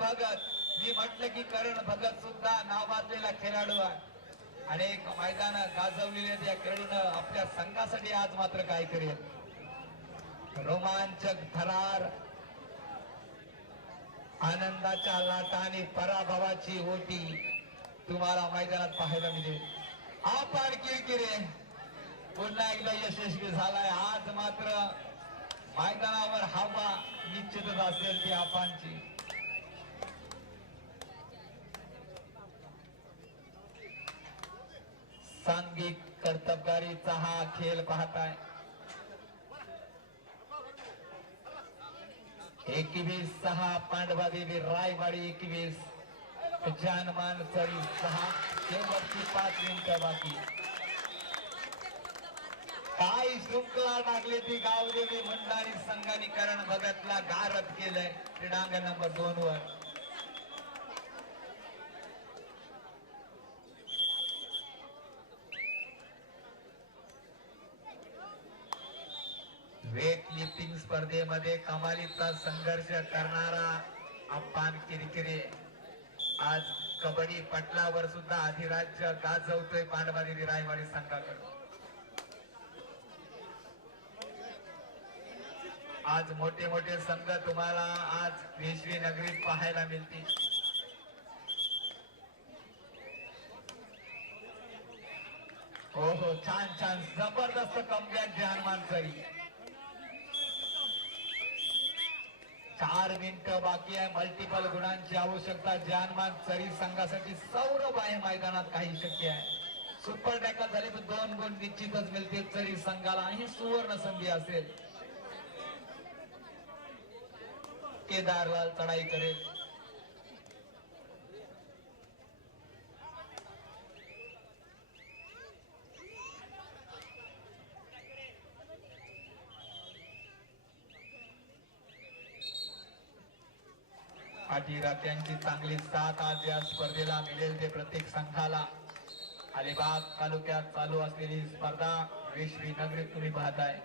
भगत, मी म्हटलं की करण भगत सुद्धा नावाजलेला खेळाडू आहे. अनेक मैदान गाजवलेले या खेळाडून आपल्या संघासाठी आज मात्र काय करेल. रोमांचक थरार, आनंदाच्या लाटा आणि पराभवाची ओटी तुम्हाला मैदानात पाहायला मिळेल. आपण किरकिरे पुन्हा एकदा यशस्वी झालाय. आज मात्र मैदानावर हवा निश्चितच असेल ती आपणची. सांघिक कर्तबगारीचा हा खेळ पाहताय. 21-6 पांडवादेवी रायवाडी 21 जानमान सरी 6. शेवटची 5 मिनिटं बाकी. काय शृंखला टाकली ती गावदेवी मंडळी संघाने करण भगतला गारद केलंय क्रीडांगण नंबर 2 वर. वेट लिफ्टिंग स्पर्धेमध्ये कमालीचा संघर्ष करणारा अप्पान किरकिरे आज कबड्डी पटलावर सुद्धा अधिराज्य गाजवतोय पांडवादेवी रायवाडी संघाकडून. आज मोठे मोठे संघ तुम्हाला आज पेशवी नगरीत पाहायला मिळतील. हो हो, छान छान जबरदस्त कमबॅक जानमान सरी. 4 मिनिटं बाकी आहे. मल्टिपल गुणांची आवश्यकता जानमान सरी संघासाठी. सौरभ आहे मैदानात, काही शक्य आहे. सुपर टॅकल झाले तर 2 गुण निश्चितच मिळतील सरी संघाला. ही सुवर्ण संधी असेल. केदारलाल चढाई करेल. त्यांची चांगली साथ आज या स्पर्धेला मिळेल ते प्रत्येक संघाला. अलिबाग तालुक्यात चालू असलेली स्पर्धा पेशवी नगरीत तुम्ही पाहताय.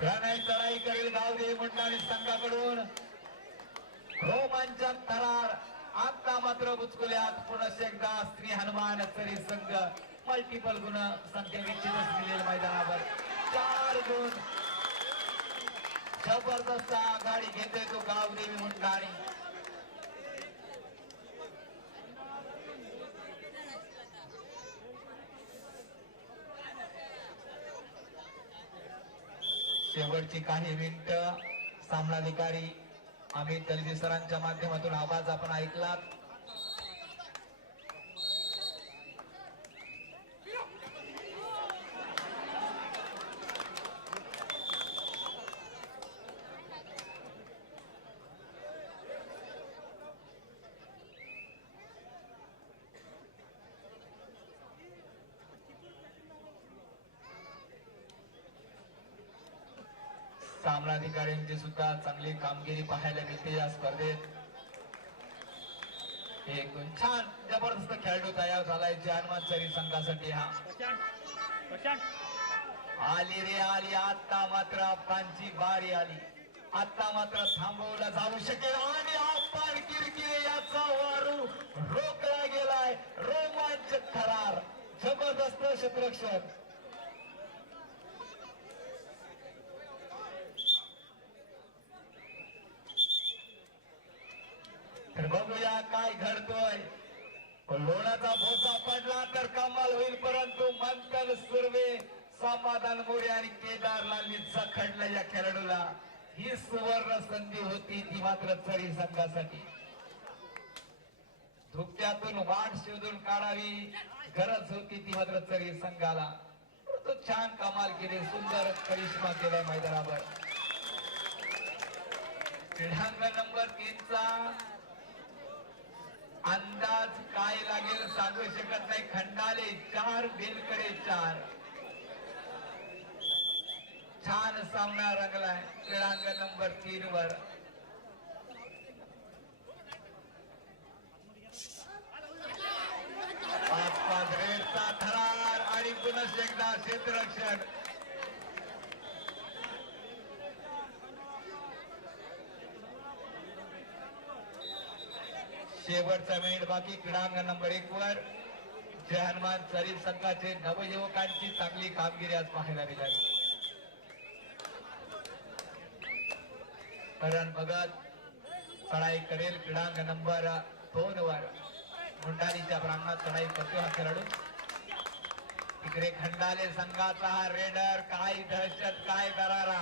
चढाई करेल गावदेवी मंडळी संघाकडून. रोमांचक थरार. आता मात्र बुचकुल्यात पुन्हा एकदा श्री हनुमान सरी संघ मल्टिपल गुण संख्या निश्चितच मिळेल मैदानावर. 4 गुण. जबरदस्त आघाडी घेते तो गावदेवी मंडळी. शेवटची काही मिनिटं सामनाधिकारी अमित दलवी सरांच्या माध्यमातून आवाज आपण ऐकलात. सामनाधिकाऱ्यांची सुद्धा चांगली कामगिरी पाहायला मिळते या स्पर्धेत. एक छान जबरदस्त खेळाडू तयार झालाय जानमान सरी संघासाठी. हा आली रे आली. आता मात्र अप्पांची बारी आली. आता मात्र थांबवला जाऊ शकेल आणि अप्पान किरकिरे याचा वारू रोखला गेलाय. रोमांचक थरार. जबरदस्त क्षेत्ररक्षण. तर बघूया काय घडतोय. लोणाचा भोसा पडला तर कमाल होईल, परंतु मंथन सुर्वे, समाधान मोरे आणि केदारलाल जखडला या खेळाडूला. ही सुवर्ण संधी होती ती मात्र सरी संघासाठी. धुक्यातून वाट शोधून काढावी गरज होती ती मात्र सरी संघाला. तो छान कमाल केली, सुंदर करिश्मा केलाय मैदानावर. क्रीडांगण नंबर 3 चा अंदाज काय लागेल सांगू शकत नाही. खंडाले 4, बेलकडे 4. छान सामना रंगलाय क्रीडांगण नंबर 3 वर. पाच रेडचा थरार आणि पुन्हा एकदा क्षेत्ररक्षण. शेवटचा मिनिट बाकी क्रीडांगण नंबर 1 वर जय हनुमान शरीफ संघाचे नवयुवकांची चांगली कामगिरी आज पाहायला मिळाली. करण भगत चढाई करेल क्रीडांगण नंबर 2 वर. मुंडालीच्या प्रांगणात चढाई करतो हा खेळाडू. इकडे खंडाले संघाचा हा रेडर. काय दहशत काय दरारा.